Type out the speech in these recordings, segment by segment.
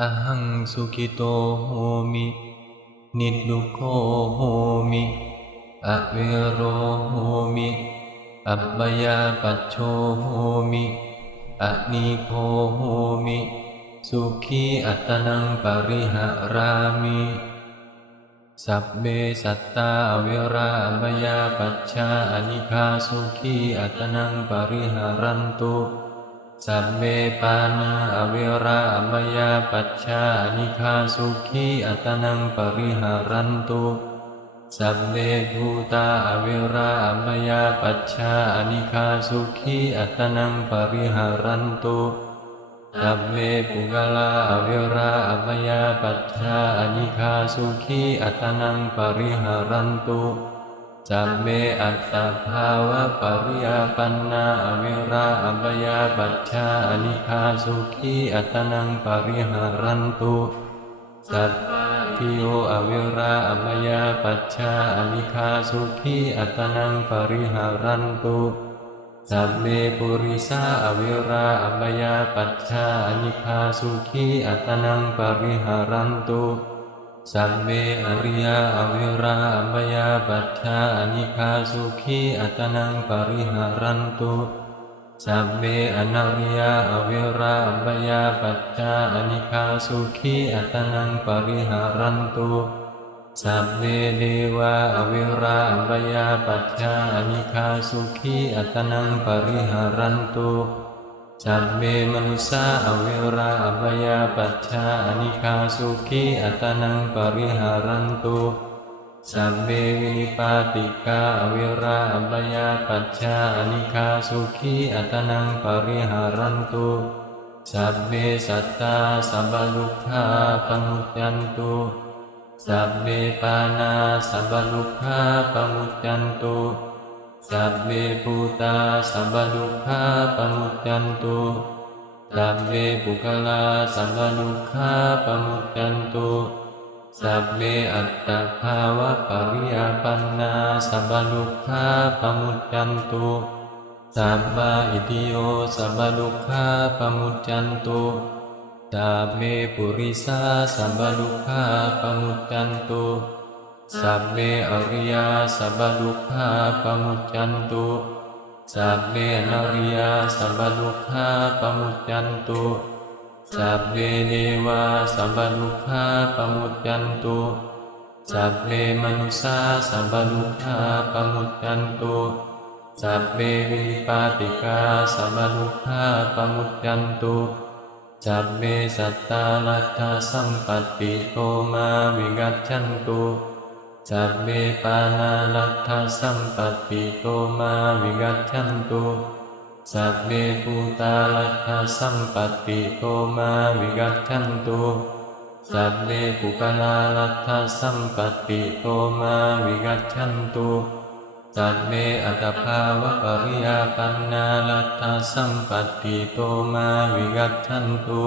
อหังสุขิโตโหมิ นิดุโคโหมิอเวโรโหมิอัปปยาปัจโชโหมิอนิโคโหมิ สุขีอัตนังปริหารามิ สัพเบสัตตาเวราอมยาปัชชาอนิคาสุขีอัตนังปริหารันตุ สัพเบปานาอเวราอมยาปัชชานิคาสุขีอัตนังปริหารันตุสัพเบภูตาอเวราอมยาปัชชานิคาสุขีอัตนังปริหารันตุสัพเพปุกลาอเวราอภยาปัชชานิคาสุขีอัตนังปริหารันตุ สัพเพอัตตภาวะปริยาปันนาอเวราอภยาปัชชาอนิคาสุขีอัตนังปริหารันตุสัพพิโยอเวราอภยาปัชชาอนิคาสุขีอัตนังปริหารันตุสัพเพปุริสาอเวราอภยาปัชชาอนิคาสุขีอัตนังปริหารันตุ สัพเพอริยาอเวราอภยาปัชชาอนิคาสุขีอัตนังปริหารันตุสัพเพอนาริยาอเวราอภยาปัชชาอนิคาสุขีอัตนังปริหารันตุสัพเพเดวะอเวราอภยาปัชชาอนิคาสุขีอัตนังปริหารันตุ สัพเพมนุสาอเวราอภยาปัชชาอนิคาสุขีอัตนังปริหารันตุสัพเพวินิปาติกาอเวราอภยาปัชชาอนิคาสุขีอัตนังปริหารันตุสัพเพสัตตาสัพพลุกขาปมุจจันตุสัพเพปานาสัพพลุกขาปมุจจันตุ สัพเพปูตาสัพพลุกขาปมุจันตุสัพเพปุคลาสัพพลุกขาปมุจันตุสัพเพอัตตภาวะปริยปันนาสัพพลุกขาปมุจันตุสัพพะอิติโยสัพพลุกขาปมุจันตุสัพเพปุริสาสัพพลุกขาปมุจจันตุ สัพเพอริยาสัพพลุกขาปมุจจันตุ สัพเพนาริยาสัพพลุกขาปมุจจันตุสัพเพเดวาสัพพลุกขาปมุจจันตุสัพเพมนุสาสัพพลุกขาปมุจจันตุสัพเพวิปาติกาสัพพลุกขาปมุจจันตุสัพเพสัตตาลัทธาสัมปติโตมาวิกัจฉันตุ สัพเพปานาลัทธสัมปติโตมาวิกัจฉันตุสัพเพภูตาลัทธาสัมปติโตมาวิกัจฉันตุสัพเพปุกลาลัทธสัมปติโตมาวิกัจฉันตุสัพเพอัตภาวะปริยาปันนาลัทธสัมปติโตมาวิกัจฉันตุ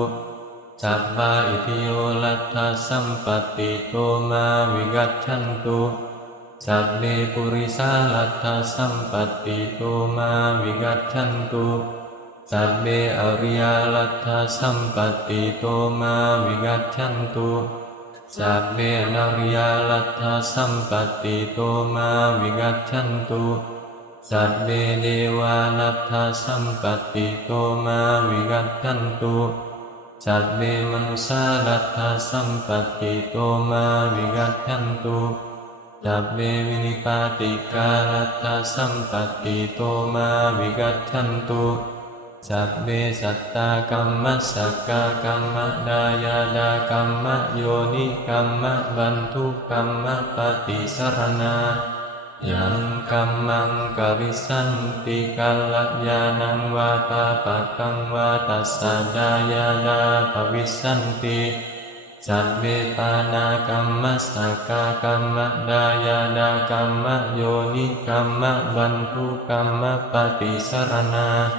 สัพพะอิทิโยลัทธาสัมปติโตมาวิกัจฉันตุสัพเพปุริสาลัทธาสัมปติโตมาวิกัจฉันตุสัพเพอริยลัทธาสัมปติโตมาวิกัจฉันตุสัพเพนาริยลัทธาสัมปติโตมาวิกัจฉันตุสัพเพเดวานัทธาสัมปติโตมาวิกัจฉันตุ สัพเพมนุสานัทธาสัมปติโตมาวิกัจฉันตุสัพเพวินิปาติกาลัทธาสัมปติโตมาวิกัจฉันตุสัพเพสัตตากัมมัสสกกากัมมะดายาดากัมมโยนิกัมมบันทุกัมมะปฏิสรณายังกัมมังกริสันติกัลยานังวาตากังวาตัสสะนานากัมมัสสกากัมมะดายะนิกัมมะบันทุกัมมะปฏิสรณารนติกัลยานังวาปาปะกังวาตัสสะดายาดาภวิสันติสัพเพภูตากัมะโยนิกัมมะบันทุกัมมะปฏิสรณา Yang kamang kawisanti kalayana wata patang wata sadayana kawisanti Sabbe pana kamma saka kamma dayana kamma yoni kamma bantu kamma pati sarana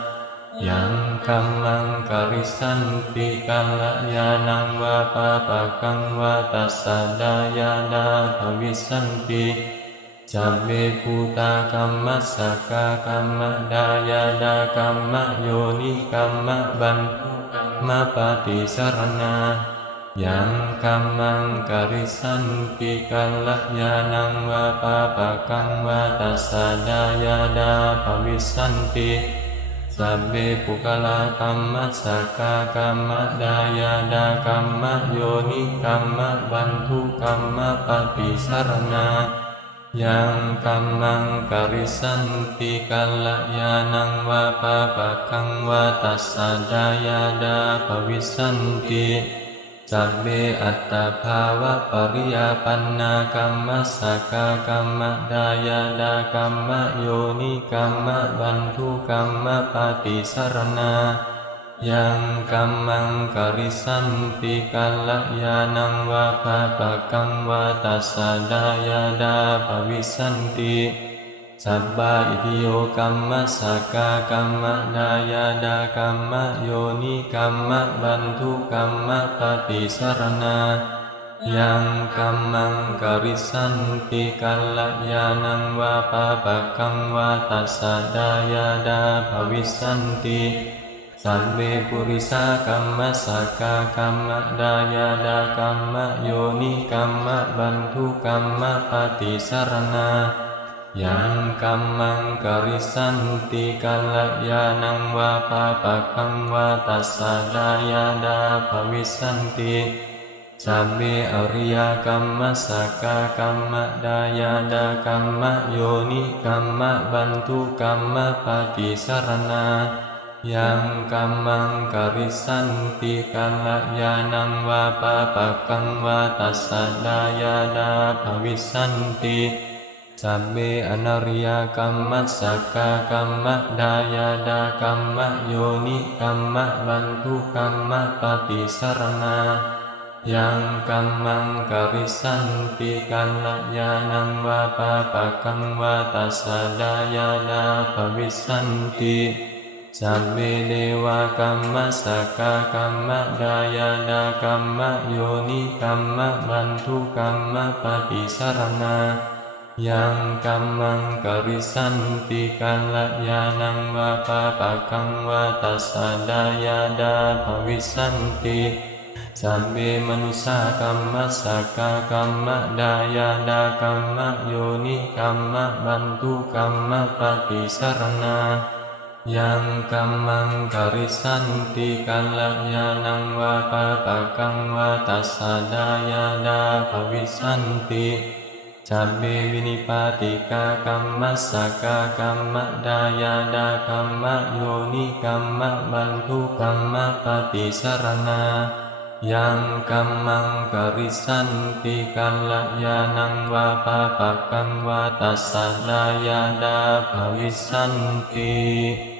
yang kamang karisanti kalayana wata pakang wata sadayana kawisanti Sabe puta kamma saka kamma dayana kamma yoni kamma bantu kamma pati sarana. Yang kamang karisan pikalah yanang wa papakang wa tasadayada pawisanti. Sabbe pukala kamma saka kamma dayada kamma yoni kamma bantu kamma papi sarana. ยนิกรรมบันทุกรรมังกัมมังกริสันติกัลยานังวาปาปะกังวาตัสสะดายาดาภวิสันติสัพเพอัตตาภาวะปริยาปันนากัมมัสกากรรมดายาดากรรมโยนิกรรมบันทุกรรมปฏิสารนา yang kamang karisan ti kalak ya nang wapa pakang wata sadaya da ya pawisan ti. Sabba idio kama saka naya da ya kama yoni kama bantu kama pati sarana. Yang kamang karisan ya ti kalak ya nang wapa kalayana wata sadaya da tasadayada pavisanti สะดายาดาภวิสันติสัพบาอิติโยกัมมัสสะกากรรมดายาดากรรมโยนิกรรมบันทุกรรมปฏิสารนา ยังกัมมังกริสันติกัลลยานังวาปาปะกังวาตัสสะดายาดาภวิสันติ สัพเพปุริสากัมมะสักกะกัมมะดายาดากัมมะโยนิกัมมะบันทุกัมมะปฏิสารนา ยังกัมมังกริสันติกัลลยานังวาปาปะกังวาตัสสะดายาดาภวิสันติ สัพเพอริยกัมมัสสะกะกัมมะดายาดากัมมะโยนิกัมมะบันทุกัมมะปฏิสารนา ยังกัมมังกริสันติกัลลยานังวาปาปะกังวาตัสสะดายาดาภวิสันติสัพเพอนาริยกัมมัสสะกะกัมมะดายาดากัมมะโยนิกัมมะบันทุกัมมะปฏิสารนา yang kamang karisanti kala yanang wa papakang wa tasadaya da pawisanti sabbe anarya kamat saka kamat daya da yoni kamat bantu kamat pati sarana yang kamang karisanti kala yanang wa papakang wa tasadaya da pawisanti สันติสัพเพเดวะกัมมัสสะกะกัมมะดายาดากัมมะโยนิกัมมะบันทุกัมมะปฏิสารนา ยังกัมมังกริสันติกัลลยานังวาปาปะกังวาตัสสะดายาดาภวิสันติ สัพเพมนุสากัมมัสสะกะกัมมะดายาดากัมมะโยนิกัมมะบันทุกัมมะปฏิสารนา ยังกัมมังกริสันติกัลลยานังวาปาปะกังวาตัสสะดายาดาภวิสันติสัพเพวินิปาติกากัมมัสสะกะกัมมะดายาดากัมมะโยนิกัมมะบันทุกัมมะปฏิสารนา yang kamang karisanti kalaya nang wa papakang wa tasadaya da pavisanti cabe vinipatika kamasa ka kamma daya da kamma yoni kama bantu kama pati sarana. Yang kamang karisanti kalaya nang wa papakang wa tasadaya da pavisanti